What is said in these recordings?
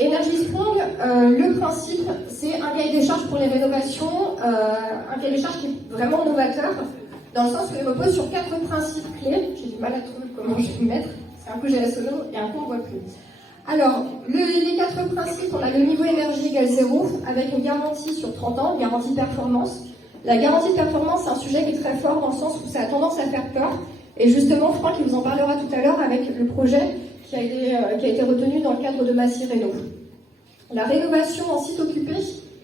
Energy Strong, le principe, c'est un cahier des charges pour les rénovations, un cahier des charges qui est vraiment novateur, dans le sens où il repose sur 4 principes clés. J'ai du mal à trouver comment je vais le mettre, c'est un peu GLSONO et un peu on ne voit plus. Alors, les 4 principes, on a le niveau énergie égale 0, avec une garantie sur 30 ans, une garantie de performance. La garantie de performance, c'est un sujet qui est très fort dans le sens où ça a tendance à faire peur. Et justement, Franck il vous en parlera tout à l'heure avec le projet qui a été retenu dans le cadre de Massy Réno. La rénovation en site occupé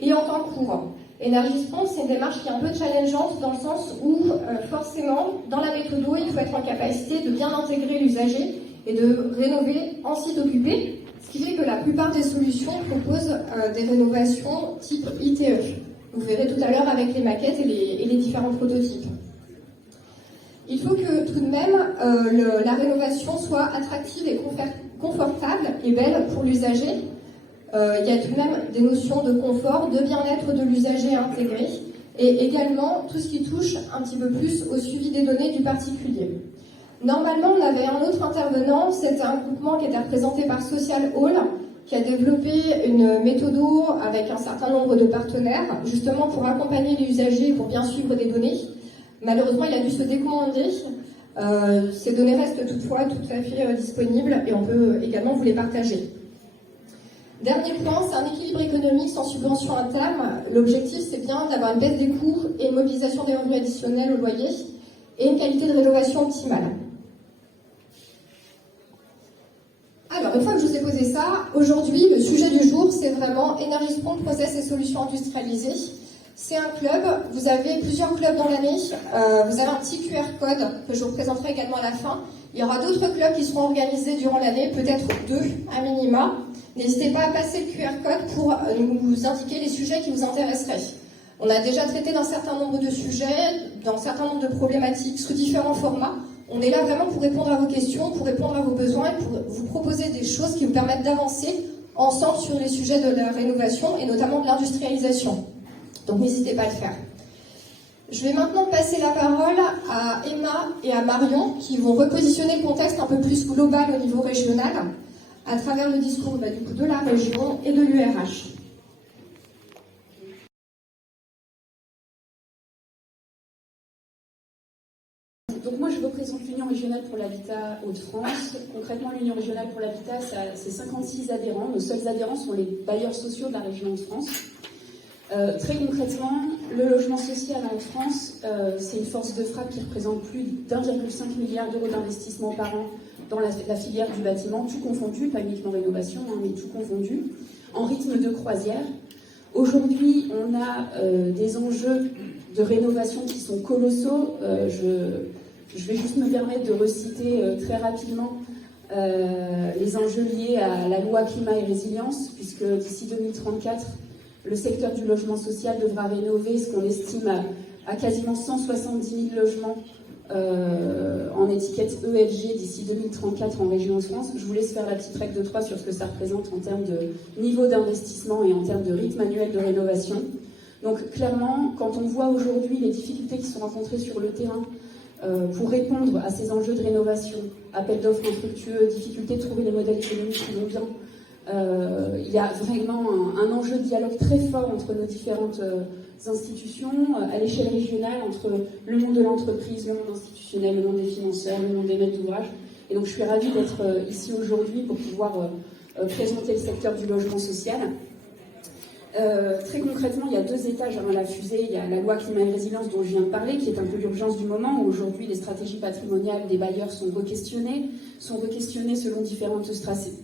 et en temps court. Energy Strong, c'est une démarche qui est un peu challengeante dans le sens où, forcément, dans la méthode, il faut être en capacité de bien intégrer l'usager et de rénover en site occupé, ce qui fait que la plupart des solutions proposent des rénovations type ITE. Vous verrez tout à l'heure avec les maquettes et les différents prototypes. Il faut que tout de même la rénovation soit attractive et confortable et belle pour l'usager. Il y a tout de même des notions de confort, de bien-être de l'usager intégrées et également tout ce qui touche un petit peu plus au suivi des données du particulier. Normalement, on avait un autre intervenant, c'était un groupement qui était représenté par Social Hall, qui a développé une méthode avec un certain nombre de partenaires, justement pour accompagner les usagers et pour bien suivre des données. Malheureusement, il a dû se décommander. Ces données restent toutefois tout à fait disponibles et on peut également vous les partager. Dernier point, c'est un équilibre économique sans subvention à terme. L'objectif, c'est bien d'avoir une baisse des coûts et une mobilisation des revenus additionnels au loyer et une qualité de rénovation optimale. Alors, une fois que je vous ai posé ça, aujourd'hui, le sujet du jour, c'est vraiment Energy Strong, process et solutions industrialisées. C'est un club, vous avez plusieurs clubs dans l'année, vous avez un petit QR code que je vous présenterai également à la fin. Il y aura d'autres clubs qui seront organisés durant l'année, peut-être 2 à minima. N'hésitez pas à passer le QR code pour nous indiquer les sujets qui vous intéresseraient. On a déjà traité d'un certain nombre de sujets, d'un certain nombre de problématiques sous différents formats. On est là vraiment pour répondre à vos questions, pour répondre à vos besoins et pour vous proposer des choses qui vous permettent d'avancer ensemble sur les sujets de la rénovation et notamment de l'industrialisation. Donc n'hésitez pas à le faire. Je vais maintenant passer la parole à Emma et à Marion qui vont repositionner le contexte un peu plus global au niveau régional à travers le discours du coup, de la région et de l'URH. Donc moi je représente l'Union régionale pour l'habitat Hauts-de-France. Concrètement l'Union régionale pour l'habitat c'est 56 adhérents. Nos seuls adhérents sont les bailleurs sociaux de la région Hauts-de-France. Très concrètement, le logement social en France, c'est une force de frappe qui représente plus d'1,5 milliard d'euros d'investissement par an dans la filière du bâtiment, tout confondu, pas uniquement rénovation, mais tout confondu, en rythme de croisière. Aujourd'hui, on a des enjeux de rénovation qui sont colossaux. Je vais juste me permettre de reciter très rapidement les enjeux liés à la loi climat et résilience, puisque d'ici 2034, le secteur du logement social devra rénover ce qu'on estime à quasiment 170 000 logements en étiquette ESG d'ici 2034 en région France. Je vous laisse faire la petite règle de 3 sur ce que ça représente en termes de niveau d'investissement et en termes de rythme annuel de rénovation. Donc clairement, quand on voit aujourd'hui les difficultés qui sont rencontrées sur le terrain pour répondre à ces enjeux de rénovation, appel d'offres infructueux, difficulté de trouver les modèles économiques qui vont bien, il y a vraiment un enjeu de dialogue très fort entre nos différentes institutions, à l'échelle régionale, entre le monde de l'entreprise, le monde institutionnel, le monde des financeurs, le monde des maîtres d'ouvrage. Et donc je suis ravie d'être ici aujourd'hui pour pouvoir présenter le secteur du logement social. Très concrètement, il y a 2 étages à la fusée. Il y a la loi climat et résilience dont je viens de parler, qui est un peu l'urgence du moment, où aujourd'hui les stratégies patrimoniales des bailleurs sont re-questionnées selon différentes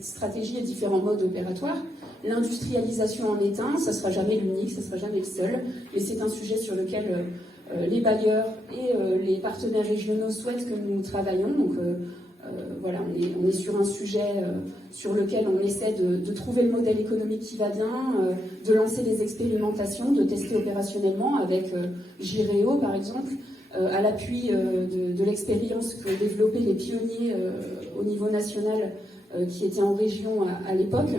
stratégies et différents modes opératoires. L'industrialisation en est un, ça ne sera jamais l'unique, ça ne sera jamais le seul, mais c'est un sujet sur lequel les bailleurs et les partenaires régionaux souhaitent que nous travaillions. Donc voilà, on est sur un sujet sur lequel on essaie de trouver le modèle économique qui va bien, de lancer des expérimentations, de tester opérationnellement avec Gireo par exemple, à l'appui de l'expérience qu'ont développé les pionniers au niveau national qui étaient en région à l'époque.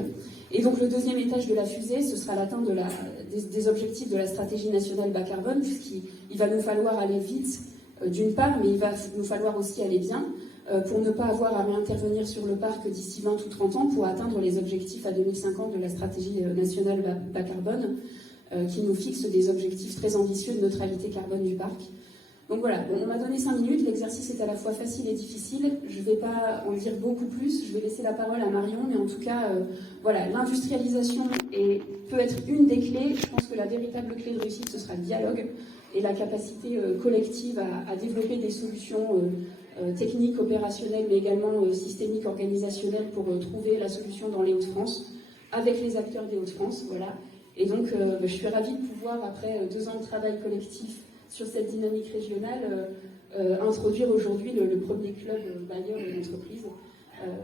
Et donc le 2e étage de la fusée, ce sera l'atteinte des objectifs de la stratégie nationale bas carbone, puisqu'il va nous falloir aller vite d'une part, mais il va nous falloir aussi aller bien pour ne pas avoir à réintervenir sur le parc d'ici 20 ou 30 ans pour atteindre les objectifs à 2050 de la stratégie nationale bas carbone qui nous fixe des objectifs très ambitieux de neutralité carbone du parc. Donc voilà, bon, on m'a donné 5 minutes, l'exercice est à la fois facile et difficile, je ne vais pas en dire beaucoup plus, je vais laisser la parole à Marion, mais en tout cas, voilà, l'industrialisation peut être une des clés. Je pense que la véritable clé de réussite, ce sera le dialogue et la capacité collective à développer des solutions techniques, opérationnelles, mais également systémiques, organisationnelles pour trouver la solution dans les Hauts-de-France, avec les acteurs des Hauts-de-France, voilà. Et donc, je suis ravie de pouvoir, après 2 ans de travail collectif sur cette dynamique régionale, introduire aujourd'hui le premier club bailleur et d'entreprise.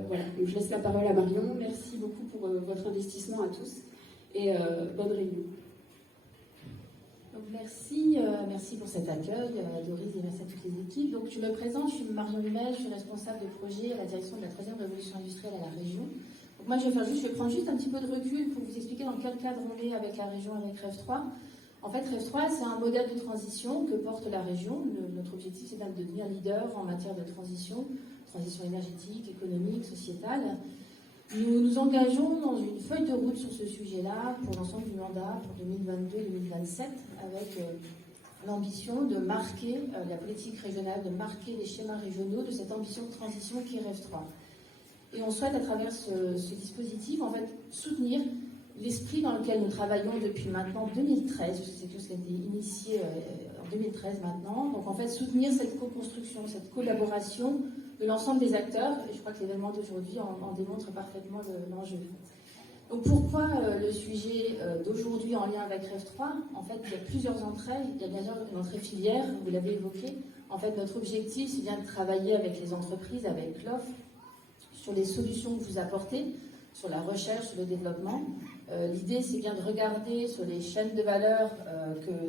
Voilà, donc je laisse la parole à Marion. Merci beaucoup pour votre investissement à tous et bonne réunion. Donc merci pour cet accueil, Doris, et merci à toutes les équipes. Donc je me présente, je suis Marion Lumel, je suis responsable de projet à la direction de la 3e révolution industrielle à la région. Donc moi je vais prendre juste un petit peu de recul pour vous expliquer dans quel cadre on est avec la région, avec REV3. En fait, REV3, c'est un modèle de transition que porte la région. Notre objectif, c'est de devenir leader en matière de transition énergétique, économique, sociétale. Nous nous engageons dans une feuille de route sur ce sujet-là pour l'ensemble du mandat pour 2022-2027 avec l'ambition de marquer la politique régionale, de marquer les schémas régionaux de cette ambition de transition qui est REV3. Et on souhaite, à travers ce dispositif, en fait, soutenir l'esprit dans lequel nous travaillons depuis maintenant 2013, parce que c'est quelque chose qui a été initié en 2013 maintenant. Donc en fait, soutenir cette co-construction, cette collaboration de l'ensemble des acteurs, et je crois que l'événement d'aujourd'hui en démontre parfaitement l'enjeu. Donc pourquoi le sujet d'aujourd'hui en lien avec REV3 ? En fait, il y a plusieurs entrées. Il y a bien sûr une entrée filière, vous l'avez évoqué. En fait, notre objectif, c'est bien de travailler avec les entreprises, avec l'offre, sur les solutions que vous apportez, sur la recherche, sur le développement. L'idée, c'est bien de regarder sur les chaînes de valeur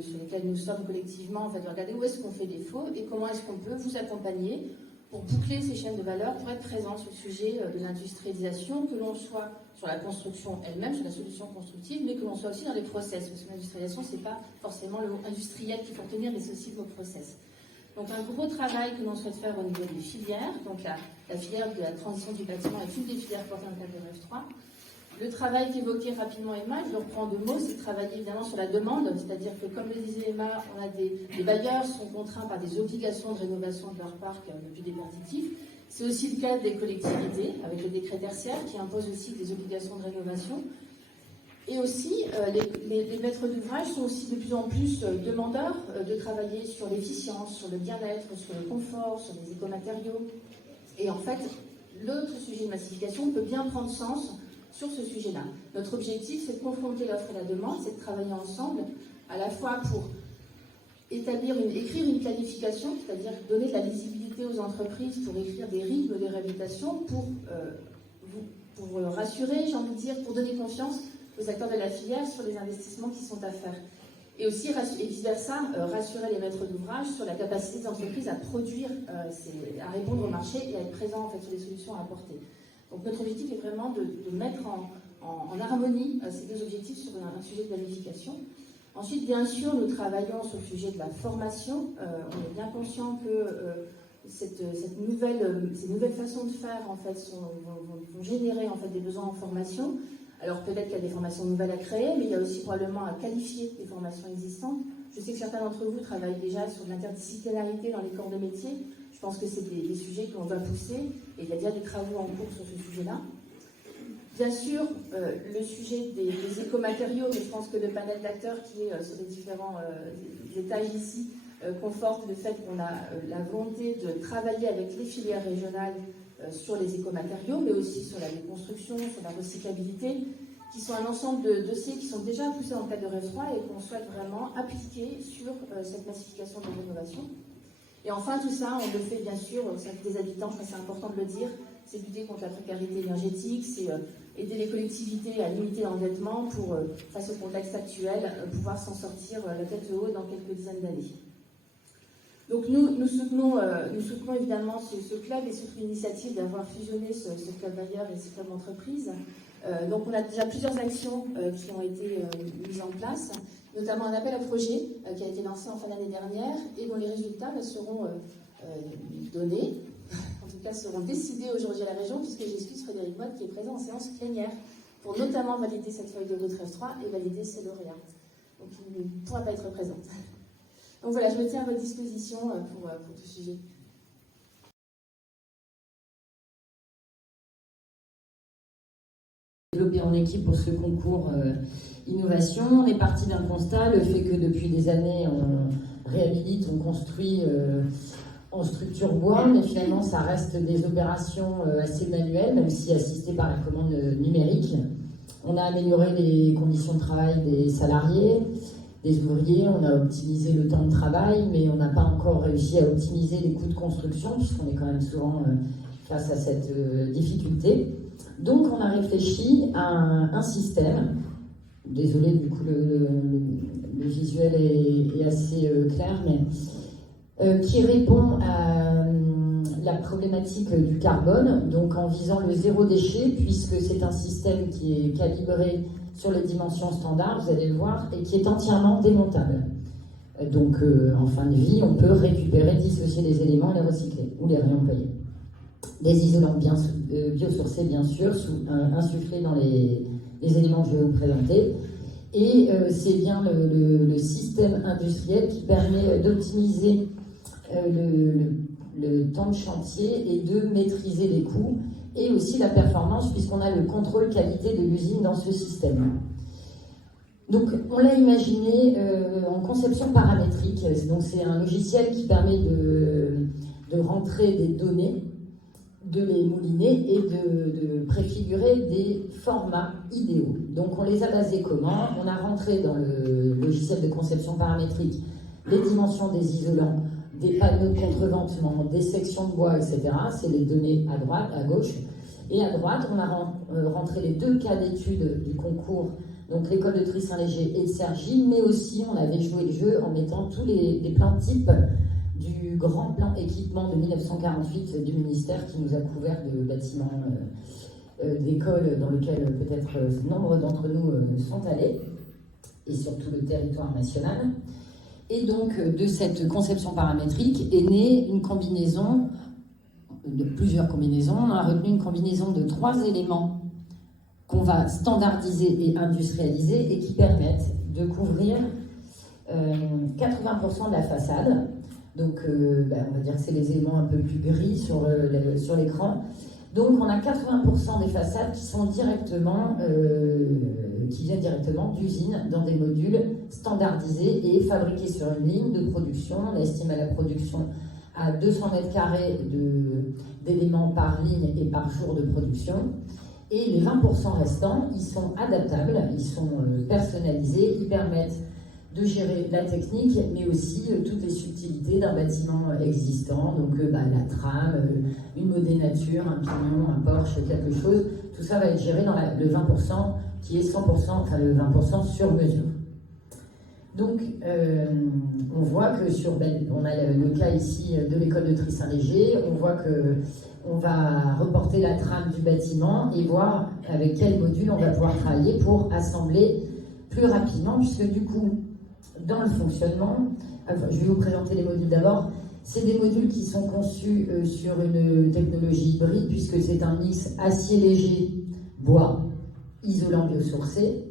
sur lesquelles nous sommes collectivement, en fait, de regarder où est-ce qu'on fait défaut et comment est-ce qu'on peut vous accompagner pour boucler ces chaînes de valeur, pour être présent sur le sujet de l'industrialisation, que l'on soit sur la construction elle-même, sur la solution constructive, mais que l'on soit aussi dans les process, parce que l'industrialisation, c'est pas forcément le mot industriel qu'il faut retenir, mais c'est aussi vos process. Donc un gros travail que l'on souhaite faire au niveau des filières. Donc la filière de la transition du bâtiment est une des filières portées dans le cadre de REV3. Le travail qu'évoquait rapidement Emma, je le reprends en 2 mots, c'est de travailler évidemment sur la demande, c'est-à-dire que comme le disait Emma, on a les bailleurs sont contraints par des obligations de rénovation de leur parc depuis des perspectives. C'est aussi le cas des collectivités, avec le décret tertiaire qui impose aussi des obligations de rénovation. Et aussi, les maîtres d'ouvrage sont aussi de plus en plus demandeurs de travailler sur l'efficience, sur le bien-être, sur le confort, sur les écomatériaux. Et en fait, l'autre sujet de massification peut bien prendre sens sur ce sujet-là. Notre objectif, c'est de confronter l'offre et la demande, c'est de travailler ensemble, à la fois pour écrire une planification, c'est-à-dire donner de la lisibilité aux entreprises pour écrire des rythmes de réhabilitation, pour rassurer, j'ai envie de dire, pour donner confiance aux acteurs de la filière sur les investissements qui sont à faire. Et aussi, et vice-versa, rassurer les maîtres d'ouvrage sur la capacité des entreprises à produire, à répondre au marché et à être présents en fait, sur les solutions à apporter. Donc notre objectif est vraiment de mettre en harmonie ces 2 objectifs sur un sujet de planification. Ensuite, bien sûr, nous travaillons sur le sujet de la formation. On est bien conscient que ces nouvelles façons de faire en fait, vont générer en fait, des besoins en formation. Alors peut-être qu'il y a des formations nouvelles à créer, mais il y a aussi probablement à qualifier des formations existantes. Je sais que certains d'entre vous travaillent déjà sur de l'interdisciplinarité dans les corps de métier. Je pense que c'est des sujets que l'on doit pousser, et il y a déjà des travaux en cours sur ce sujet-là. Bien sûr, le sujet des écomatériaux, mais je pense que le panel d'acteurs qui est sur les différents étages ici conforte le fait qu'on a la volonté de travailler avec les filières régionales sur les écomatériaux, mais aussi sur la déconstruction, sur la recyclabilité, qui sont un ensemble de dossiers qui sont déjà poussés dans le cadre de REV3 et qu'on souhaite vraiment appliquer sur cette massification de la rénovation. Et enfin, tout ça, on le fait bien sûr au service des habitants, je crois que c'est important de le dire, c'est lutter contre la précarité énergétique, c'est aider les collectivités à limiter l'endettement pour, face au contexte actuel, pouvoir s'en sortir la tête haute dans quelques dizaines d'années. Donc nous soutenons évidemment ce club et cette initiative d'avoir fusionné ce club bailleur et ce club entreprise. Donc on a déjà plusieurs actions qui ont été mises en place. notamment un appel à projet qui a été lancé en fin d'année dernière et dont les résultats seront donnés, en tout cas seront décidés aujourd'hui à la région, puisque j'excuse Frédéric Motte qui est présent en séance plénière pour notamment valider cette feuille de route Rêve 3 et valider ses lauréats. Donc il ne pourra pas être présent. Donc voilà, je me tiens à votre disposition pour tout sujet. Développé en équipe pour ce concours innovation. On est parti d'un constat, le fait que depuis des années on réhabilite, on construit en structure bois, mais finalement ça reste des opérations assez manuelles, même si assistées par la commande numérique. On a amélioré les conditions de travail des salariés, des ouvriers, on a optimisé le temps de travail, mais on n'a pas encore réussi à optimiser les coûts de construction, puisqu'on est quand même souvent face à cette difficulté. Donc on a réfléchi à un système, désolé du coup le visuel est assez clair, mais qui répond à la problématique du carbone, donc en visant le zéro déchet, puisque c'est un système qui est calibré sur les dimensions standards, vous allez le voir, et qui est entièrement démontable. Donc en fin de vie, on peut récupérer, dissocier les éléments et les recycler, ou les réemployer. Des isolants biosourcés, bien sûr, insufflés dans les éléments que je vais vous présenter. Et c'est bien le système industriel qui permet d'optimiser le temps de chantier et de maîtriser les coûts et aussi la performance, puisqu'on a le contrôle qualité de l'usine dans ce système. Donc on l'a imaginé en conception paramétrique. Donc c'est un logiciel qui permet de rentrer des données, de les mouliner et de préfigurer des formats idéaux. Donc on les a basés comment? On a rentré dans le logiciel de conception paramétrique les dimensions des isolants, des panneaux de contreventement, des sections de bois, etc. C'est les données à droite, à gauche. Et à droite, on a rentré les deux cas d'études du concours, donc l'école de Trie-Saint-Léger et de Cergy, mais aussi on avait joué le jeu en mettant tous les plans types du grand plan équipement de 1948 du ministère qui nous a couvert de bâtiments d'écoles dans lesquels peut-être nombre d'entre nous sont allés, et sur tout le territoire national. Et donc de cette conception paramétrique est née une combinaison, de plusieurs combinaisons. On a retenu une combinaison de 3 éléments qu'on va standardiser et industrialiser et qui permettent de couvrir 80% de la façade. Donc, on va dire que c'est les éléments un peu plus gris sur l'écran. Donc, on a 80% des façades qui sont directement, qui viennent directement d'usines dans des modules standardisés et fabriqués sur une ligne de production. On estime à la production à 200 mètres carrés d'éléments par ligne et par jour de production. Et les 20% restants, ils sont adaptables, ils sont personnalisés, ils permettent de gérer la technique, mais aussi toutes les subtilités d'un bâtiment existant, donc la trame, une modénature, un pignon, un porche, quelque chose, tout ça va être géré dans le 20% qui est 100%, enfin le 20% sur mesure. Donc on voit que on a le cas ici de l'école de Trie-Saint-Léger, on voit que on va reporter la trame du bâtiment et voir avec quel module on va pouvoir travailler pour assembler plus rapidement, puisque du coup, dans le fonctionnement, je vais vous présenter les modules d'abord. C'est des modules qui sont conçus sur une technologie hybride, puisque c'est un mix acier léger, bois, isolant biosourcé.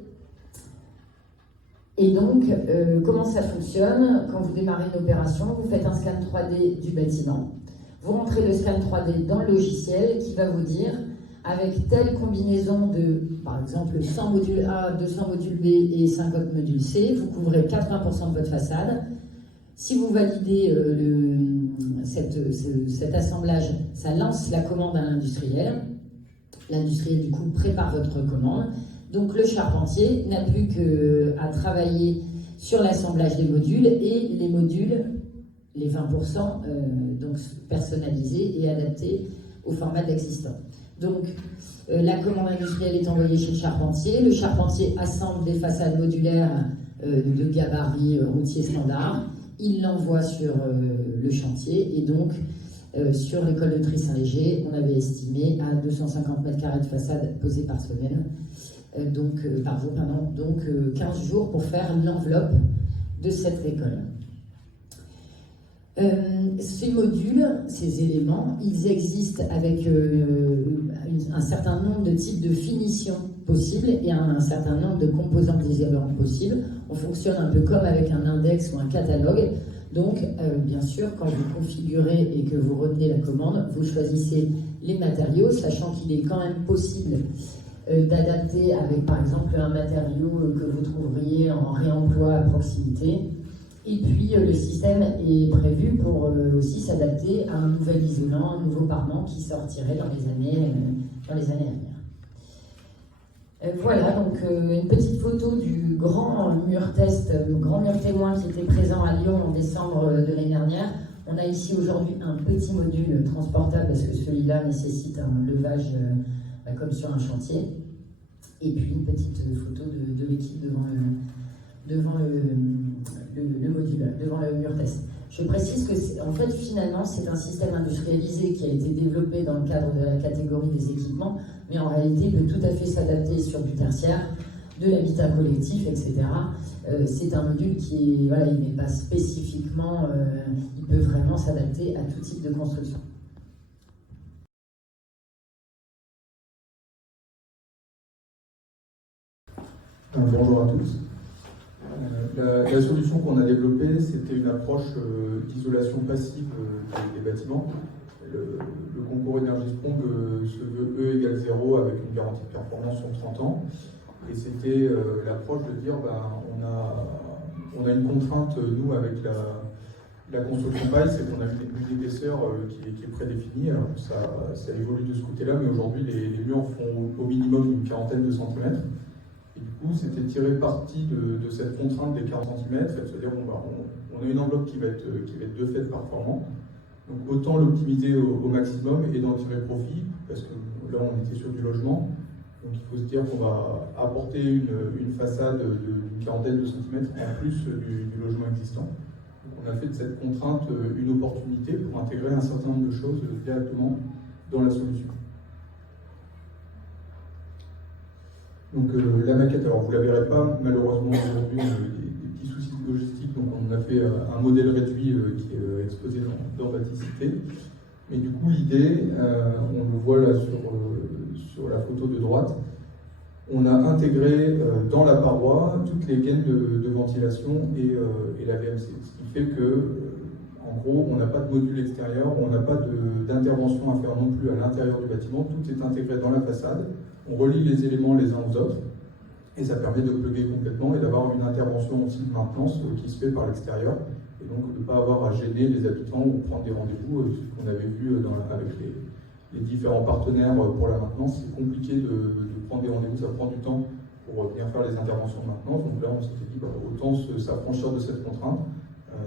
Et donc, comment ça fonctionne? Quand vous démarrez une opération, vous faites un scan 3D du bâtiment. Vous rentrez le scan 3D dans le logiciel qui va vous dire, avec telle combinaison de, par exemple, 100 modules A, 200 modules B et 50 modules C, vous couvrez 80% de votre façade. Si vous validez cet assemblage, ça lance la commande à l'industriel. L'industriel, du coup, prépare votre commande. Donc, le charpentier n'a plus qu'à travailler sur l'assemblage des modules et les modules, les 20%, donc personnalisés et adaptés au format de l'existant. Donc, la commande industrielle est envoyée chez le charpentier assemble des façades modulaires de gabarit routier standard, il l'envoie sur le chantier et donc Sur l'école de Try-Saint-Léger, on avait estimé à 250 mètres carrés de façade posée par semaine, par jour, donc 15 jours pour faire l'enveloppe de cette école. Ces modules, ces éléments, ils existent avec un certain nombre de types de finitions possibles et un certain nombre de composants désirants possibles. On fonctionne un peu comme avec un index ou un catalogue. Donc, bien sûr, quand vous configurez et que vous retenez la commande, vous choisissez les matériaux, sachant qu'il est quand même possible d'adapter avec, par exemple, un matériau que vous trouveriez en réemploi à proximité. Et puis, le système est prévu pour aussi s'adapter à un nouvel isolant, un nouveau parement qui sortirait dans les années à venir. Voilà, donc une petite photo du grand mur test, grand mur témoin qui était présent à Lyon en décembre de l'année dernière. On a ici aujourd'hui un petit module transportable parce que celui-là nécessite un levage comme sur un chantier. Et puis une petite photo de l'équipe devant le module, devant le mur test. Je précise que, en fait, finalement, c'est un système industrialisé qui a été développé dans le cadre de la catégorie des équipements, mais en réalité, il peut tout à fait s'adapter sur du tertiaire, de l'habitat collectif, etc. C'est un module qui, voilà, il n'est pas spécifiquement, il peut vraiment s'adapter à tout type de construction. Bonjour à tous. La solution qu'on a développée, c'était une approche d'isolation passive des bâtiments. Le concours Énergie Strong se veut E égale 0 avec une garantie de performance sur 30 ans. Et c'était l'approche de dire on a une contrainte, nous, avec la construction paille, c'est qu'on a une épaisseur qui est prédéfinie. Alors ça évolue de ce côté-là, mais aujourd'hui, les murs font au minimum une quarantaine de centimètres. Et du coup, c'était tirer parti de cette contrainte des 40 cm, c'est-à-dire on a une enveloppe qui va être de fait performant. Donc autant l'optimiser au maximum et d'en tirer profit, parce que là on était sur du logement. Donc il faut se dire qu'on va apporter une façade d'une quarantaine de centimètres en plus du logement existant. Donc on a fait de cette contrainte une opportunité pour intégrer un certain nombre de choses directement dans la solution. Donc la maquette, alors vous ne la verrez pas, malheureusement aujourd'hui on a eu des petits soucis de logistique, donc on a fait un modèle réduit qui est exposé dans Bâticité. Mais du coup l'idée, on le voit là sur la photo de droite, on a intégré dans la paroi toutes les gaines de ventilation et la VMC. Ce qui fait que, en gros, on n'a pas de module extérieur, on n'a pas d'intervention à faire non plus à l'intérieur du bâtiment, tout est intégré dans la façade. On relie les éléments les uns aux autres et ça permet de plugger complètement et d'avoir une intervention aussi de maintenance qui se fait par l'extérieur et donc de ne pas avoir à gêner les habitants ou prendre des rendez-vous, ce qu'on avait vu avec les différents partenaires pour la maintenance. C'est compliqué de prendre des rendez-vous, ça prend du temps pour venir faire les interventions de maintenance. Donc là on s'était dit autant s'affranchir de cette contrainte,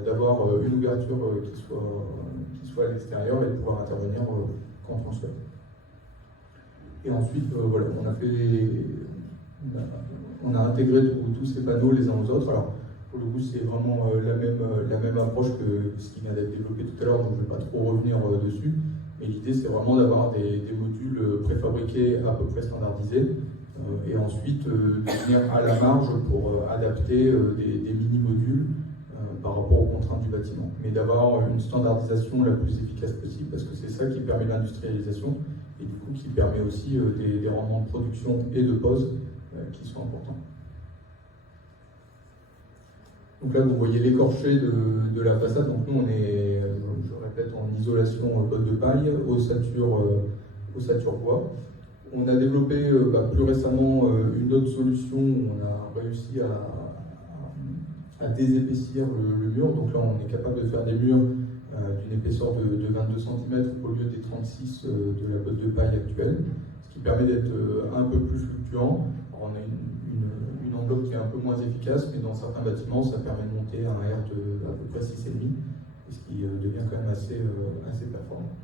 d'avoir une ouverture qui soit à l'extérieur et de pouvoir intervenir quand on le souhaite. Et ensuite, voilà, on a intégré tous ces panneaux les uns aux autres. Alors, pour le coup, c'est vraiment la même approche que ce qui vient d'être développé tout à l'heure, donc je ne vais pas trop revenir dessus. Mais l'idée, c'est vraiment d'avoir des modules préfabriqués à peu près standardisés, et ensuite de venir à la marge pour adapter des mini-modules par rapport aux contraintes du bâtiment. Mais d'avoir une standardisation la plus efficace possible, parce que c'est ça qui permet l'industrialisation. Et du coup qui permet aussi des rendements de production et de pose qui sont importants. Donc là vous voyez l'écorché de la façade, donc nous on est, je répète, en isolation botte de paille, ossature bois. On a développé plus récemment une autre solution où on a réussi à désépaissir le mur, donc là on est capable de faire des murs d'une épaisseur de 22 cm au lieu des 36 de la botte de paille actuelle, ce qui permet d'être un peu plus fluctuant. Alors on a une enveloppe qui est un peu moins efficace, mais dans certains bâtiments, ça permet de monter à un R de à peu près 6,5, ce qui devient quand même assez performant.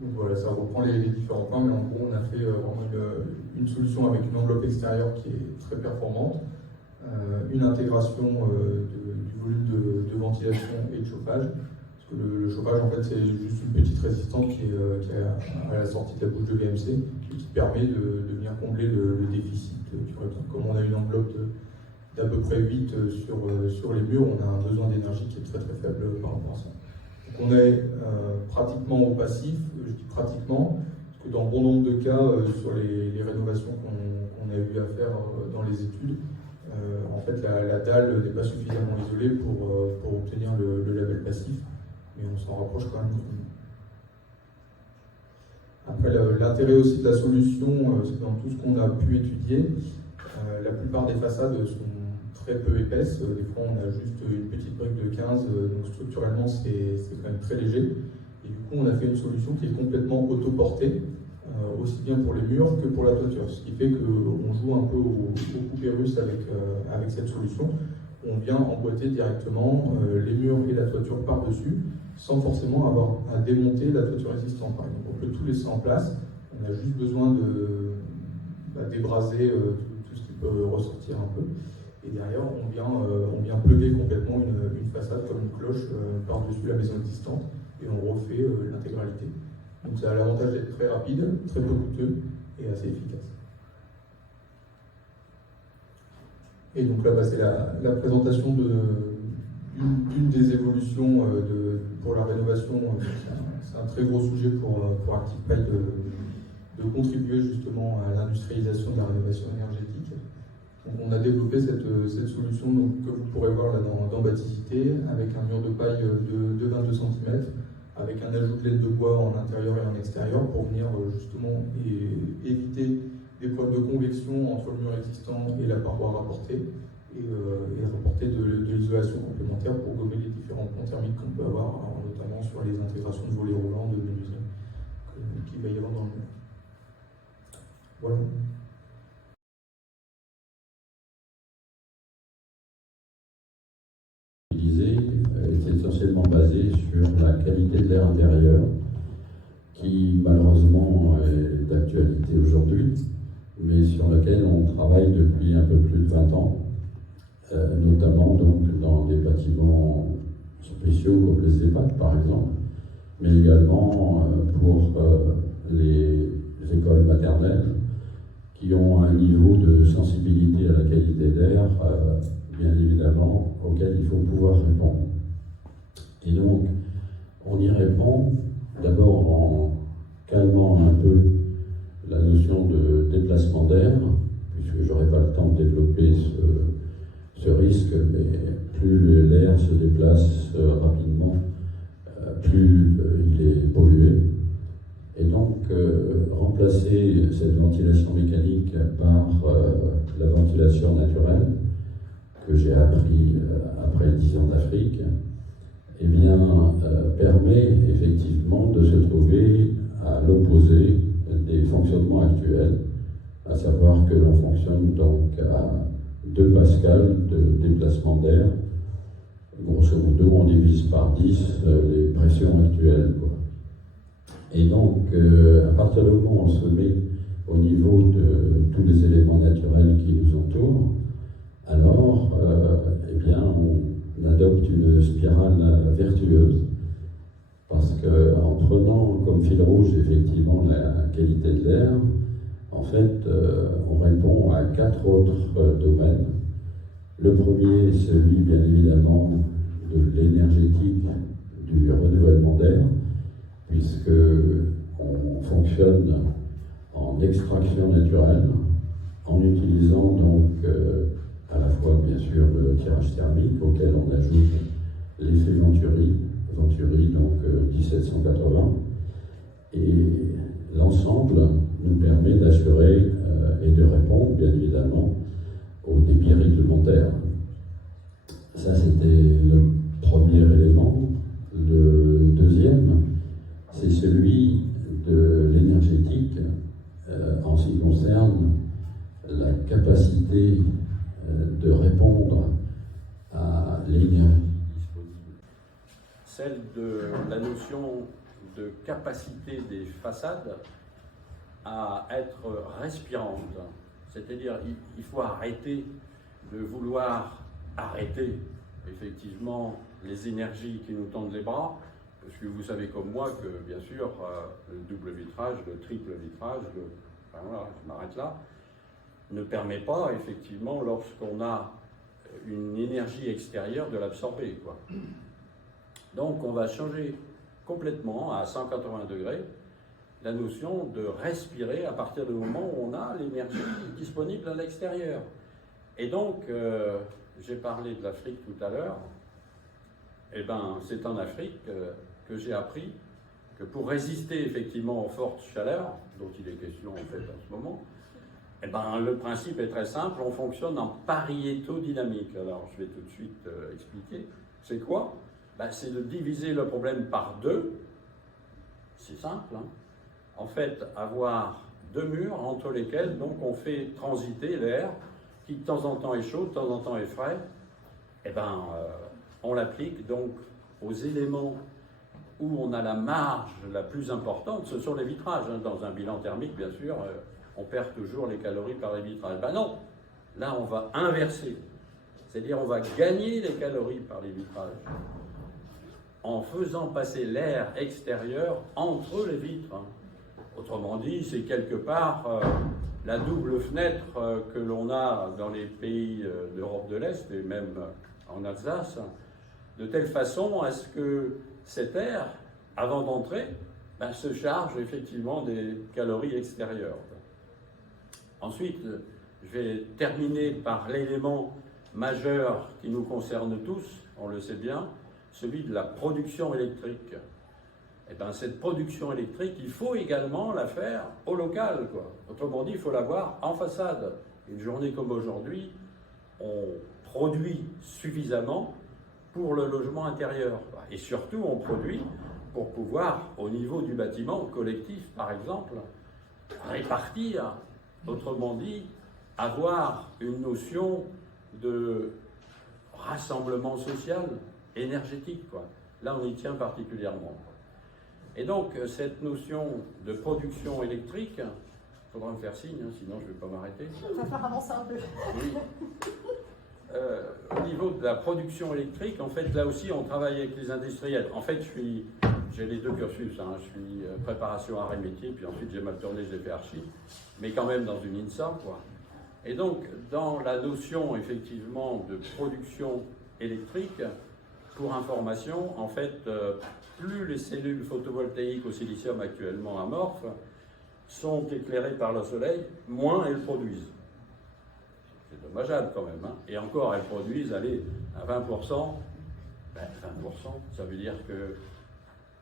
Donc voilà, ça reprend les différents points, mais en gros, on a fait vraiment une solution avec une enveloppe extérieure qui est très performante, une intégration du volume de ventilation et de chauffage. Parce que le chauffage, en fait, c'est juste une petite résistance qui est à la sortie de la bouche de VMC et qui permet de venir combler le déficit du réseau. Comme on a une enveloppe d'à peu près 8 sur les murs, on a un besoin d'énergie qui est très très faible par rapport à ça. Donc on est pratiquement au passif, je dis pratiquement, parce que dans bon nombre de cas, sur les rénovations qu'on a eu à faire dans les études, en fait la dalle n'est pas suffisamment isolée pour obtenir le label passif, mais on s'en rapproche quand même. Après, l'intérêt aussi de la solution, c'est que dans tout ce qu'on a pu étudier, la plupart des façades sont très peu épaisses. Des fois, on a juste une petite brique de 15, donc structurellement, c'est quand même très léger. Et du coup, on a fait une solution qui est complètement autoportée, aussi bien pour les murs que pour la toiture. Ce qui fait qu'on joue un peu au coupé russe avec cette solution. On vient emboîter directement les murs et la toiture par-dessus, sans forcément avoir à démonter la toiture existante. Par exemple, on peut tout laisser en place. On a juste besoin de débraser tout ce qui peut ressortir un peu. Et derrière, on vient plugger complètement une façade comme une cloche par-dessus la maison existante et on refait l'intégralité. Donc ça a l'avantage d'être très rapide, très peu coûteux et assez efficace. Et donc là, c'est la présentation d'une des évolutions pour la rénovation. C'est un très gros sujet pour ActivePipe de contribuer justement à l'industrialisation de la rénovation énergétique. Donc on a développé cette solution que vous pourrez voir là dans Baticité, avec un mur de paille de 22 cm, avec un ajout de laine de bois en intérieur et en extérieur pour venir justement éviter des problèmes de convection entre le mur existant et la paroi rapportée et rapporter de l'isolation complémentaire pour gommer les différents ponts thermiques qu'on peut avoir, notamment sur les intégrations de volets roulants, de menuiserie qu'il va y avoir dans le mur. Voilà. Est essentiellement basé sur la qualité de l'air intérieur, qui malheureusement est d'actualité aujourd'hui, mais sur laquelle on travaille depuis un peu plus de 20 ans, notamment donc dans des bâtiments spéciaux comme les EHPAD par exemple, mais également pour les écoles maternelles qui ont un niveau de sensibilité à la qualité d'air bien évidemment, auquel il faut pouvoir répondre. Et donc, on y répond d'abord en calmant un peu la notion de déplacement d'air, puisque je n'aurai pas le temps de développer ce risque, mais plus l'air se déplace rapidement, plus il est pollué. Et donc, remplacer cette ventilation mécanique par la ventilation naturelle, que j'ai appris après 10 ans d'Afrique, eh bien, permet effectivement de se trouver à l'opposé des fonctionnements actuels, à savoir que l'on fonctionne donc à 2 pascal de déplacement d'air. Grosso modo, on divise par 10 les pressions actuelles, quoi. Et donc, à partir du moment où on se met au niveau de tous les éléments naturels qui nous entourent, alors, eh bien, on adopte une spirale vertueuse, parce qu'en prenant comme fil rouge, effectivement, la qualité de l'air, en fait, on répond à 4 autres domaines. Le premier, celui, bien évidemment, de l'énergétique, du renouvellement d'air, puisque on fonctionne en extraction naturelle, en utilisant donc à la fois, bien sûr, le tirage thermique, auquel on ajoute l'effet Venturi donc 1780, et l'ensemble nous permet d'assurer et de répondre, bien évidemment, au débit réglementaire. Ça, c'était le premier élément. Le deuxième, c'est celui de l'énergétique en ce qui concerne la capacité de répondre à l'énergie disponible. Celle de la notion de capacité des façades à être respirantes. C'est-à-dire il faut arrêter de vouloir arrêter effectivement les énergies qui nous tendent les bras, parce que vous savez comme moi que bien sûr le double vitrage, le triple vitrage, enfin voilà, je m'arrête là, ne permet pas effectivement lorsqu'on a une énergie extérieure de l'absorber, quoi. Donc on va changer complètement à 180 degrés la notion de respirer à partir du moment où on a l'énergie disponible à l'extérieur. Et donc, j'ai parlé de l'Afrique tout à l'heure, et ben c'est en Afrique que j'ai appris que pour résister effectivement aux fortes chaleurs, dont il est question en fait en ce moment, et ben le principe est très simple, on fonctionne en pariétodynamique. Alors je vais tout de suite expliquer. C'est quoi? Ben, c'est de diviser le problème par deux. C'est simple, hein. En fait, avoir deux murs entre lesquels donc on fait transiter l'air qui de temps en temps est chaud, de temps en temps est frais. Et ben, on l'applique donc aux éléments où on a la marge la plus importante, ce sont les vitrages. Hein. Dans un bilan thermique, bien sûr, on perd toujours les calories par les vitrages. Ben non, là on va inverser. C'est-à-dire on va gagner les calories par les vitrages en faisant passer l'air extérieur entre les vitres. Hein. Autrement dit, c'est quelque part la double fenêtre que l'on a dans les pays d'Europe de l'Est et même en Alsace, de telle façon à ce que cet air, avant d'entrer, ben, se charge effectivement des calories extérieures. Ensuite, je vais terminer par l'élément majeur qui nous concerne tous, on le sait bien, celui de la production électrique. Et bien, cette production électrique, il faut également la faire au local, quoi. Autrement dit, il faut l'avoir en façade. Une journée comme aujourd'hui, on produit suffisamment pour le logement intérieur. Et surtout, on produit pour pouvoir, au niveau du bâtiment collectif, par exemple, répartir, autrement dit, avoir une notion de rassemblement social, énergétique, quoi. Là, on y tient particulièrement. Et donc, cette notion de production électrique, il faudra me faire signe, hein, sinon je ne vais pas m'arrêter. On va faire avancer un peu. Oui. Au niveau de la production électrique, en fait, là aussi, on travaille avec les industriels. En fait, j'ai les deux cursus. Hein. Je suis préparation arts et métiers, puis ensuite j'ai mal tourné, j'ai fait archi, mais quand même dans une INSA, quoi. Et donc, dans la notion, effectivement, de production électrique, pour information, en fait, plus les cellules photovoltaïques au silicium actuellement amorphes sont éclairées par le soleil, moins elles produisent. C'est dommageable quand même. Hein. Et encore, elles produisent, allez, à 20%. Ben, 20%, ça veut dire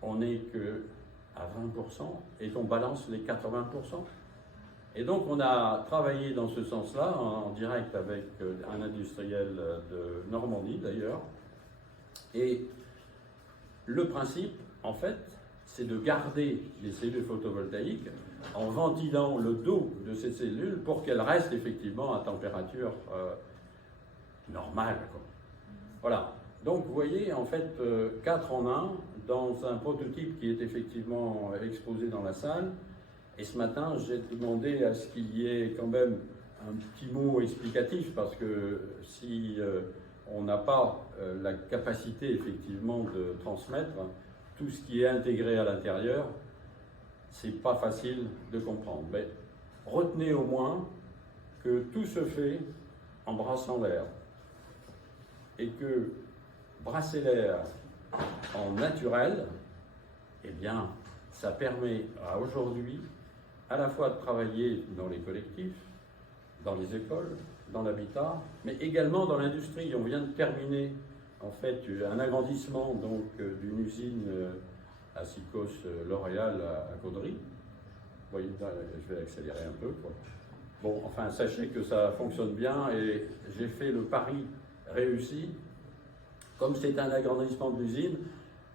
qu'on n'est que à 20% et qu'on balance les 80%. Et donc, on a travaillé dans ce sens-là, en direct avec un industriel de Normandie d'ailleurs. Et le principe, en fait, c'est de garder les cellules photovoltaïques en ventilant le dos de ces cellules pour qu'elles restent effectivement à température normale, quoi. Voilà. Donc, vous voyez, en fait, 4 en 1 dans un prototype qui est effectivement exposé dans la salle. Et ce matin, j'ai demandé à ce qu'il y ait quand même un petit mot explicatif parce que si on n'a pas la capacité effectivement de transmettre tout ce qui est intégré à l'intérieur, c'est pas facile de comprendre. Mais retenez au moins que tout se fait en brassant l'air et que brasser l'air en naturel, eh bien, ça permet à aujourd'hui à la fois de travailler dans les collectifs, dans les écoles, dans l'habitat, mais également dans l'industrie. On vient de terminer en fait un agrandissement donc d'une usine à Sicos L'Oréal à Caudry. Vous voyez, je vais accélérer un peu, quoi. Bon, enfin, sachez que ça fonctionne bien et j'ai fait le pari réussi. Comme c'est un agrandissement de l'usine,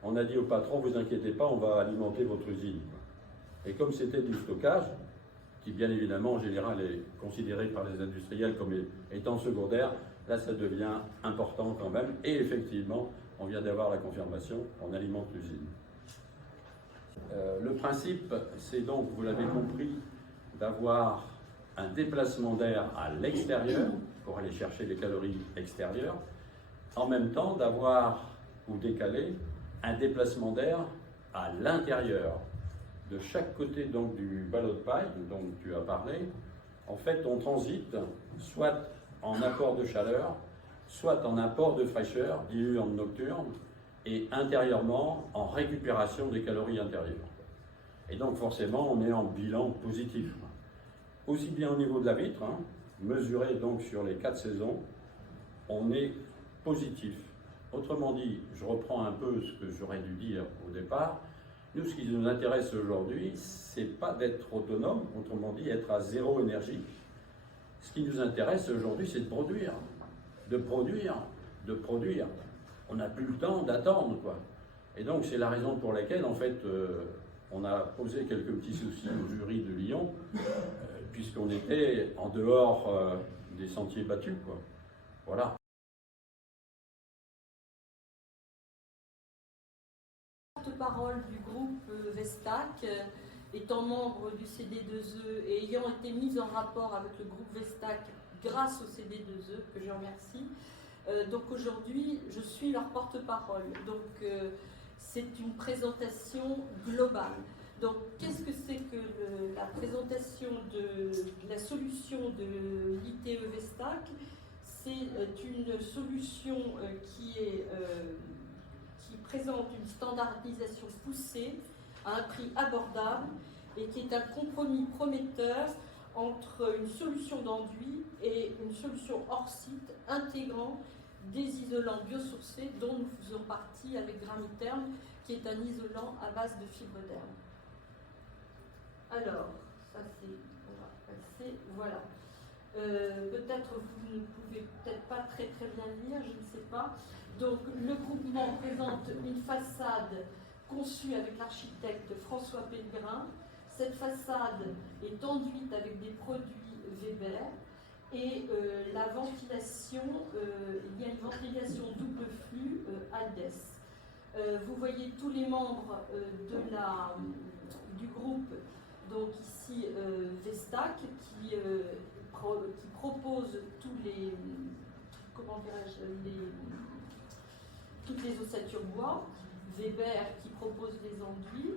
on a dit au patron, vous inquiétez pas, on va alimenter votre usine. Et comme c'était du stockage, qui bien évidemment en général est considéré par les industriels comme étant secondaire, là ça devient important quand même. Et effectivement, on vient d'avoir la confirmation, on alimente l'usine. Le principe, c'est donc, vous l'avez compris, d'avoir un déplacement d'air à l'extérieur pour aller chercher les calories extérieures, en même temps d'avoir ou décaler un déplacement d'air à l'intérieur. De chaque côté donc du ballot de paille dont tu as parlé, en fait on transite soit en apport de chaleur, soit en apport de fraîcheur, diurne, nocturne, et intérieurement en récupération des calories intérieures. Et donc forcément on est en bilan positif. Aussi bien au niveau de la vitre, mesuré donc sur les 4 saisons, on est positif. Autrement dit, je reprends un peu ce que j'aurais dû dire au départ. Nous, ce qui nous intéresse aujourd'hui, c'est pas d'être autonome, autrement dit, être à zéro énergie. Ce qui nous intéresse aujourd'hui, c'est de produire. De produire, de produire. On n'a plus le temps d'attendre, quoi. Et donc, c'est la raison pour laquelle, en fait, on a posé quelques petits soucis au jury de Lyon, puisqu'on était en dehors des sentiers battus, quoi. Voilà. Porte-parole du groupe Vestac, étant membre du CD2E et ayant été mise en rapport avec le groupe Vestac grâce au CD2E, que je remercie. Donc aujourd'hui, je suis leur porte-parole. Donc c'est une présentation globale. Donc qu'est-ce que c'est que la présentation de la solution de l'ITE Vestac? C'est une solution qui présente une standardisation poussée à un prix abordable et qui est un compromis prometteur entre une solution d'enduit et une solution hors site intégrant des isolants biosourcés dont nous faisons partie avec Gramiterm, qui est un isolant à base de fibre d'herbe. Alors, ça c'est, on va passer, voilà. Peut-être vous ne pouvez peut-être pas très bien lire, je ne sais pas. Donc le groupement présente une façade conçue avec l'architecte François Pellegrin. Cette façade est enduite avec des produits Weber et la ventilation, il y a une ventilation double flux Aldes. Vous voyez tous les membres du groupe, donc ici Vestac, qui propose toutes les ossatures bois, Weber qui propose les enduits.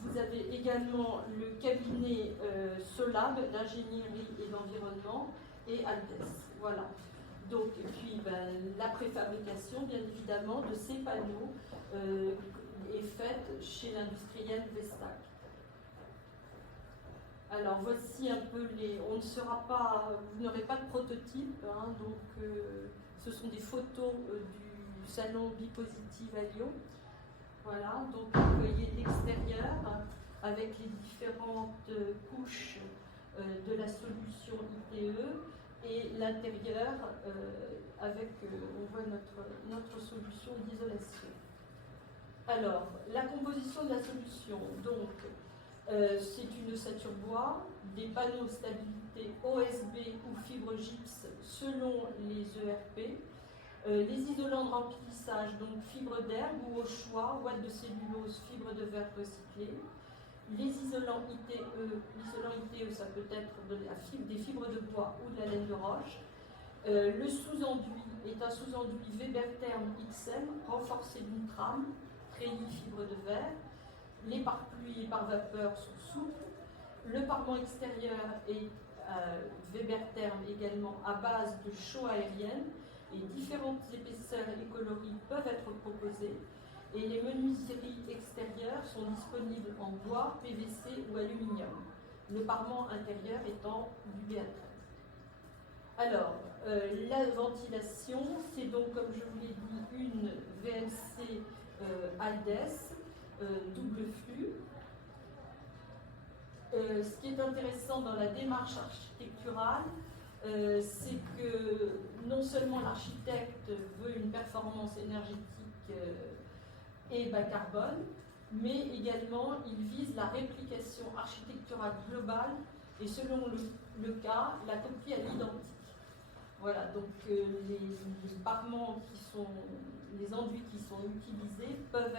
Vous avez également le cabinet Solab d'ingénierie et d'environnement et Aldes. Voilà. Donc, et puis la préfabrication, bien évidemment, de ces panneaux est faite chez l'industriel Vestac. Alors voici un peu vous n'aurez pas de prototype, donc ce sont des photos du salon Bipositive à Lyon. Voilà, donc vous voyez l'extérieur avec les différentes couches de la solution ITE et l'intérieur avec, on voit notre solution d'isolation. Alors, la composition de la solution, donc c'est une ossature bois, des panneaux de stabilité OSB ou fibre gypse selon les ERP, les isolants de remplissage, donc fibre d'herbe ou au choix, ouate de cellulose, fibre de verre recyclée, les isolants ITE, l'isolant ITE ça peut être des fibres de bois ou de la laine de roche. Le sous-enduit est un sous-enduit Webertherm XM renforcé d'une trame, treillis fibre de verre. Les pare-pluies et pare-vapeur sont souples. Le parement extérieur est Webertherm également à base de chaux aérienne et différentes épaisseurs et coloris peuvent être proposées. Et les menuiseries extérieures sont disponibles en bois, PVC ou aluminium. Le parement intérieur étant du BA13. Alors, la ventilation, c'est donc, comme je vous l'ai dit, une VMC Aldes, double flux. Ce qui est intéressant dans la démarche architecturale, c'est que non seulement l'architecte veut une performance énergétique et bas carbone, mais également il vise la réplication architecturale globale et selon le cas, la copie à l'identique. Voilà, donc les parements les enduits qui sont utilisés peuvent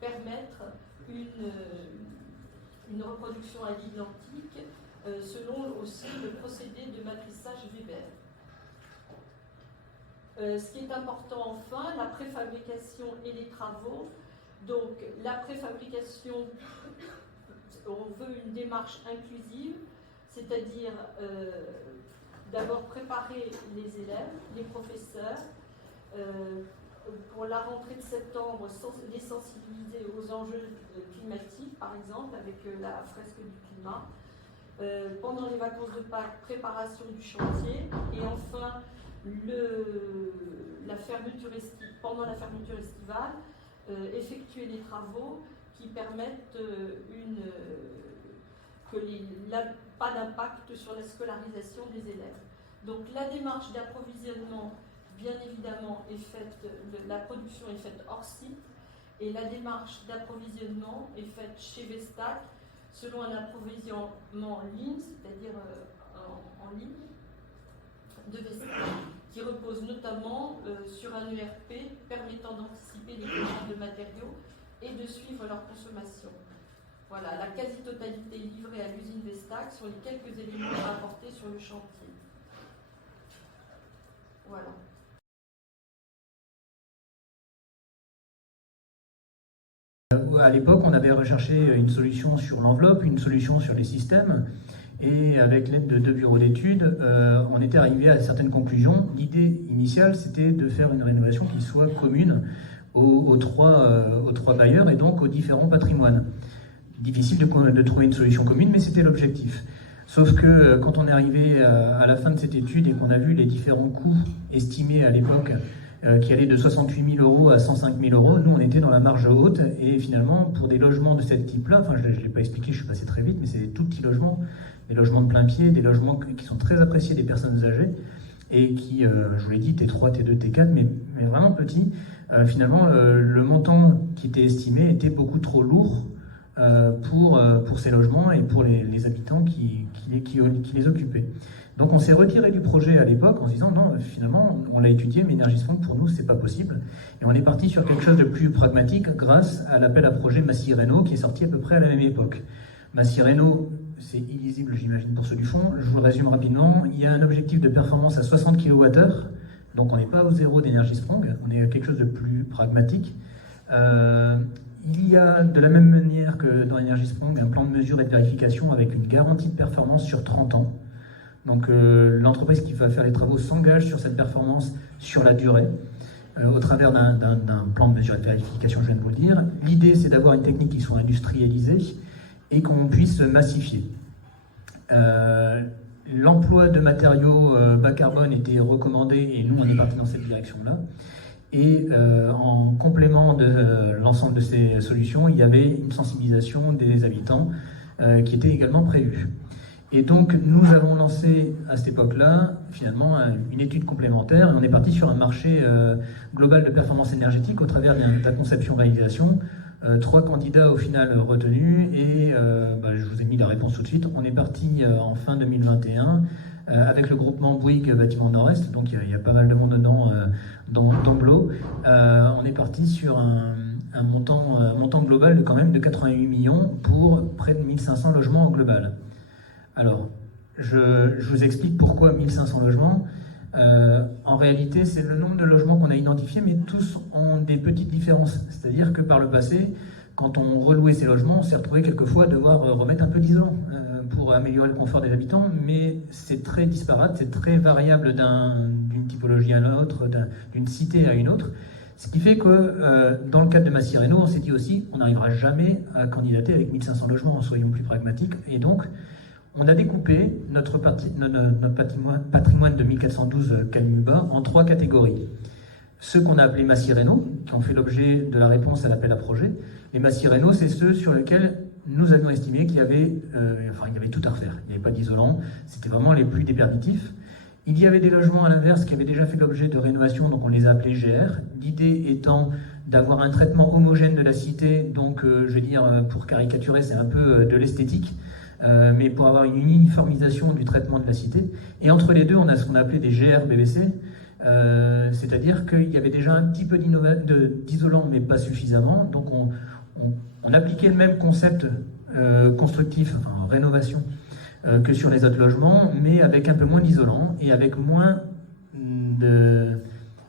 permettre une reproduction à l'identique selon aussi le procédé de matrissage Weber. Ce qui est important enfin, la préfabrication et les travaux. Donc la préfabrication, on veut une démarche inclusive, c'est-à-dire d'abord préparer les élèves, les professeurs, pour la rentrée de septembre, les sensibiliser aux enjeux climatiques, par exemple, avec la fresque du climat. Pendant les vacances de Pâques, préparation du chantier. Et enfin, pendant la fermeture estivale, effectuer les travaux qui permettent pas d'impact sur la scolarisation des élèves. Donc la démarche d'approvisionnement, bien évidemment, est faite, la production est faite hors site, et la démarche d'approvisionnement est faite chez Vestac selon un approvisionnement ligne, c'est-à-dire en ligne, de Vestac, qui repose notamment sur un ERP permettant d'anticiper les commandes de matériaux et de suivre leur consommation. Voilà, la quasi-totalité livrée à l'usine Vestac sont les quelques éléments à apporter sur le chantier. Voilà. À l'époque, on avait recherché une solution sur l'enveloppe, une solution sur les systèmes, et avec l'aide de 2 bureaux d'études, on était arrivé à certaines conclusions. L'idée initiale, c'était de faire une rénovation qui soit commune aux trois bailleurs et donc aux différents patrimoines. Difficile de trouver une solution commune, mais c'était l'objectif. Sauf que quand on est arrivé à la fin de cette étude et qu'on a vu les différents coûts estimés à l'époque, qui allaient de 68 000 euros à 105 000 euros, nous on était dans la marge haute, et finalement pour des logements de ce type-là, enfin je ne l'ai pas expliqué, je suis passé très vite, mais c'est des tout petits logements, des logements de plein pied, des logements qui sont très appréciés des personnes âgées, et qui, je vous l'ai dit, T3, T2, T4, mais vraiment petits. Finalement le montant qui était estimé était beaucoup trop lourd pour ces logements et pour les habitants qui les occupaient. Donc on s'est retiré du projet à l'époque en se disant non, finalement on l'a étudié, mais Énergie-Sponde pour nous c'est pas possible. Et on est parti sur quelque chose de plus pragmatique grâce à l'appel à projet Massy-Reno qui est sorti à peu près à la même époque. Massy-Reno, c'est illisible j'imagine pour ceux du fond, je vous le résume rapidement, il y a un objectif de performance à 60 kWh, donc on n'est pas au zéro d'Énergie-Sponde, on est à quelque chose de plus pragmatique. Il y a, de la même manière que dans Énergie-Sponde, un plan de mesure et de vérification avec une garantie de performance sur 30 ans. Donc l'entreprise qui va faire les travaux s'engage sur cette performance sur la durée, au travers d'un plan de mesure et de vérification, je viens de vous le dire. L'idée, c'est d'avoir une technique qui soit industrialisée et qu'on puisse massifier. L'emploi de matériaux bas carbone était recommandé et nous, on est parti dans cette direction-là. Et en complément de l'ensemble de ces solutions, il y avait une sensibilisation des habitants qui était également prévue. Et donc, nous avons lancé à cette époque-là, finalement, une étude complémentaire, et on est parti sur un marché global de performance énergétique au travers de la conception-réalisation. 3 candidats au final retenus, et je vous ai mis la réponse tout de suite. On est parti en fin 2021 avec le groupement Bouygues Bâtiment Nord-Est, donc il y a pas mal de monde dedans, dans Blo. On est parti sur un montant global de quand même de 88 millions pour près de 1500 logements au global. Alors, je vous explique pourquoi 1500 logements. En réalité, c'est le nombre de logements qu'on a identifiés, mais tous ont des petites différences. C'est-à-dire que par le passé, quand on relouait ces logements, on s'est retrouvé quelquefois devoir remettre un peu d'isolant pour améliorer le confort des habitants, mais c'est très disparate, c'est très variable d'une typologie à l'autre, d'une cité à une autre. Ce qui fait que dans le cadre de Massy-Reno, on s'est dit aussi, on n'arrivera jamais à candidater avec 1500 logements, soyons plus pragmatiques, et donc on a découpé notre patrimoine de 1412 Calmuba en 3 catégories. Ceux qu'on a appelés Massy-Reno, qui ont fait l'objet de la réponse à l'appel à projet. Les Massy-Reno, c'est ceux sur lesquels nous avions estimé qu'il y avait tout à refaire. Il n'y avait pas d'isolant, c'était vraiment les plus déperditifs. Il y avait des logements à l'inverse qui avaient déjà fait l'objet de rénovation, donc on les a appelés GR. L'idée étant d'avoir un traitement homogène de la cité, donc je veux dire, pour caricaturer, c'est un peu de l'esthétique. Mais pour avoir une uniformisation du traitement de la cité. Et entre les deux, on a ce qu'on a appelé des GR-BBC, c'est-à-dire qu'il y avait déjà un petit peu d'isolant, mais pas suffisamment. Donc on appliquait le même concept constructif, enfin rénovation, que sur les autres logements, mais avec un peu moins d'isolant et avec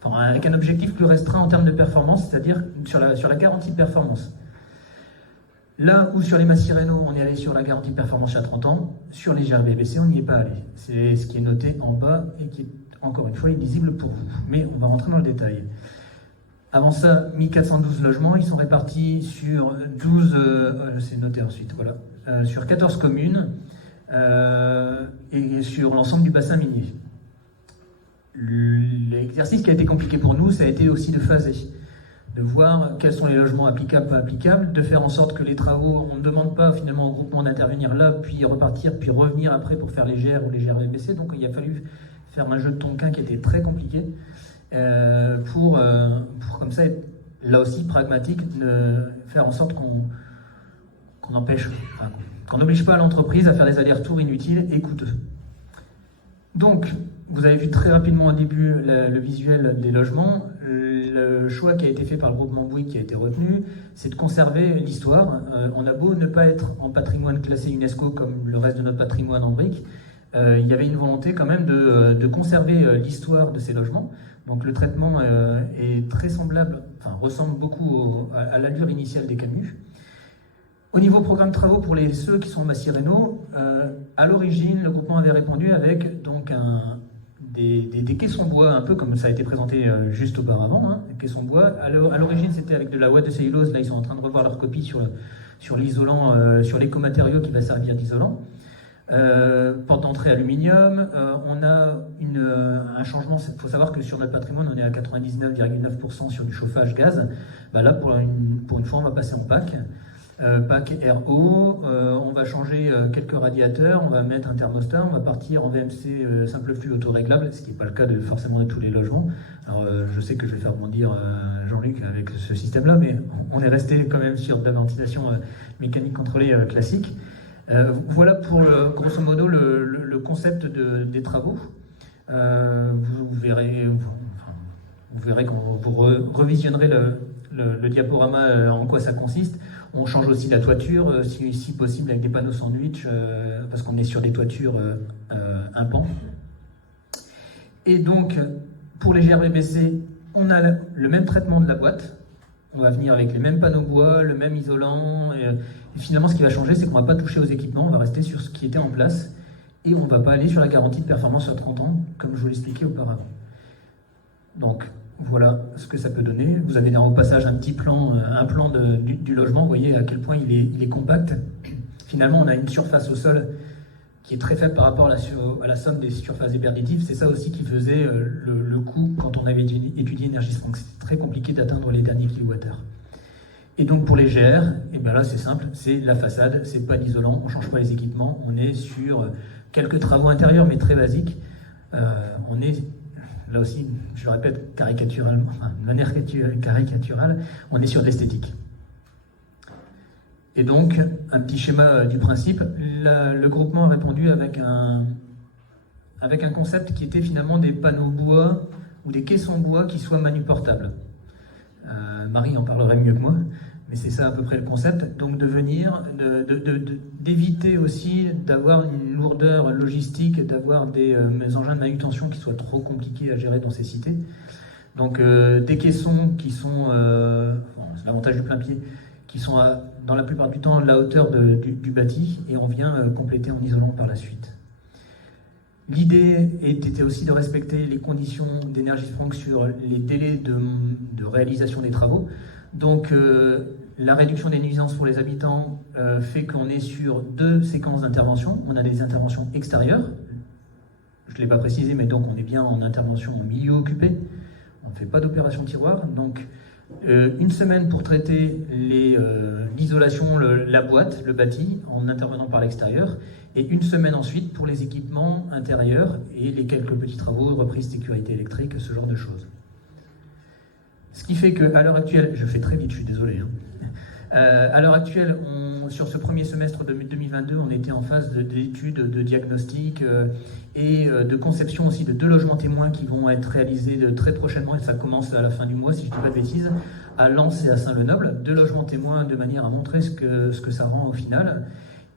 avec un objectif plus restreint en termes de performance, c'est-à-dire sur la garantie de performance. Là où sur les Massy Rénaux, on est allé sur la garantie de performance à 30 ans, sur les GRBBC, on n'y est pas allé. C'est ce qui est noté en bas et qui est, encore une fois, illisible pour vous. Mais on va rentrer dans le détail. Avant ça, 1412 logements, ils sont répartis sur 12, c'est noté ensuite, voilà, sur 14 communes et sur l'ensemble du bassin minier. L'exercice qui a été compliqué pour nous, ça a été aussi de phaser, de voir quels sont les logements applicables, pas applicables, de faire en sorte que les travaux, on ne demande pas finalement au groupement d'intervenir là, puis repartir, puis revenir après pour faire les GR ou les GRBC. Donc il a fallu faire un jeu de tonquin qui était très compliqué pour comme ça être là aussi pragmatique, de faire en sorte qu'on n'oblige pas l'entreprise à faire des allers-retours inutiles et coûteux. Donc, vous avez vu très rapidement au début le visuel des logements. Le choix qui a été fait par le groupement Bouygues, qui a été retenu, c'est de conserver l'histoire. On a beau ne pas être en patrimoine classé UNESCO comme le reste de notre patrimoine en briques, il y avait une volonté quand même de conserver l'histoire de ces logements. Donc le traitement est très semblable, ressemble beaucoup à l'allure initiale des Camus. Au niveau programme de travaux pour ceux qui sont Massy Rénaux, à l'origine, le groupement avait répondu avec donc des caissons bois, un peu comme ça a été présenté juste auparavant, des caissons bois. À l'origine, c'était avec de la ouate de cellulose. Là, ils sont en train de revoir leur copie sur l'isolant, sur l'écomatériau qui va servir d'isolant. Porte d'entrée aluminium. On a un changement. Il faut savoir que sur notre patrimoine, on est à 99,9% sur du chauffage gaz. Là, pour une fois, on va passer en PAC. PAC RO, on va changer quelques radiateurs, on va mettre un thermostat, on va partir en VMC simple flux autoréglable, ce qui n'est pas le cas forcément de tous les logements. Alors je sais que je vais faire bondir Jean-Luc avec ce système-là, mais on est resté quand même sur de la ventilation mécanique contrôlée classique. Voilà pour grosso modo le concept des travaux. Vous verrez quand vous revisionnerez le diaporama en quoi ça consiste. On change aussi la toiture, si possible avec des panneaux sandwich, parce qu'on est sur des toitures un pan. Et donc, pour les GRBBC, on a le même traitement de la boîte. On va venir avec les mêmes panneaux bois, le même isolant. Et finalement, ce qui va changer, c'est qu'on ne va pas toucher aux équipements, on va rester sur ce qui était en place. Et on ne va pas aller sur la garantie de performance sur 30 ans, comme je vous l'expliquais auparavant. Donc, voilà ce que ça peut donner. Vous avez au passage un plan du logement. Vous voyez à quel point il est compact. Finalement, on a une surface au sol qui est très faible par rapport à la somme des surfaces héberditives. C'est ça aussi qui faisait le coût quand on avait étudié Énergie-Franck. C'était très compliqué d'atteindre les derniers kilowattheures. Et donc pour les GR, là c'est simple, c'est la façade, c'est pas d'isolant, on ne change pas les équipements, on est sur quelques travaux intérieurs mais très basiques. On est là aussi, je le répète caricaturalement, de manière caricaturale, on est sur de l'esthétique. Et donc, un petit schéma du principe, le groupement a répondu avec un concept qui était finalement des panneaux bois ou des caissons bois qui soient manuportables. Marie en parlerait mieux que moi, mais c'est ça à peu près le concept. Donc d'éviter aussi d'avoir une lourdeur logistique, d'avoir des engins de manutention qui soient trop compliqués à gérer dans ces cités. Donc des caissons qui sont, c'est l'avantage du plein pied, qui sont dans la plupart du temps à la hauteur du bâti, et on vient compléter en isolant par la suite. L'idée était aussi de respecter les conditions d'Énergie-Franck sur les délais de réalisation des travaux. Donc la réduction des nuisances pour les habitants fait qu'on est sur 2 séquences d'intervention. On a des interventions extérieures, je ne l'ai pas précisé, mais donc on est bien en intervention en milieu occupé. On ne fait pas d'opération tiroir. Donc une semaine pour traiter l'isolation, la boîte, le bâti, en intervenant par l'extérieur, et une semaine ensuite pour les équipements intérieurs et les quelques petits travaux, reprise sécurité électrique, ce genre de choses. Ce qui fait qu'à l'heure actuelle, je fais très vite, je suis désolé, à l'heure actuelle, sur ce premier semestre de 2022, on était en phase d'études, de diagnostic et de conception aussi de 2 logements témoins qui vont être réalisés très prochainement, et ça commence à la fin du mois, si je ne dis pas de bêtises, à Lens et à Saint-Lenoble. 2 logements témoins de manière à montrer ce que ça rend au final.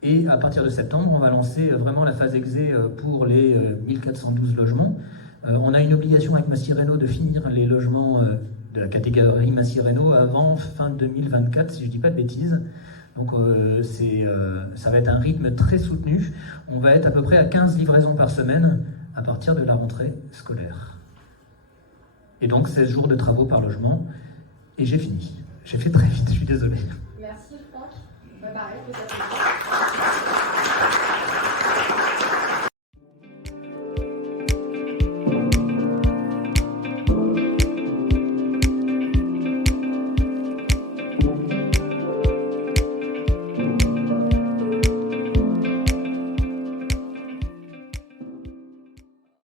Et à partir de septembre, on va lancer vraiment la phase exé pour les 1412 logements. On a une obligation avec Massy Rénov' de finir les logements de la catégorie Massy Rénov' avant fin 2024, si je ne dis pas de bêtises. Donc ça va être un rythme très soutenu. On va être à peu près à 15 livraisons par semaine à partir de la rentrée scolaire. Et donc 16 jours de travaux par logement. Et j'ai fini. J'ai fait très vite, je suis désolé. Merci Franck. Pareil, peut-être.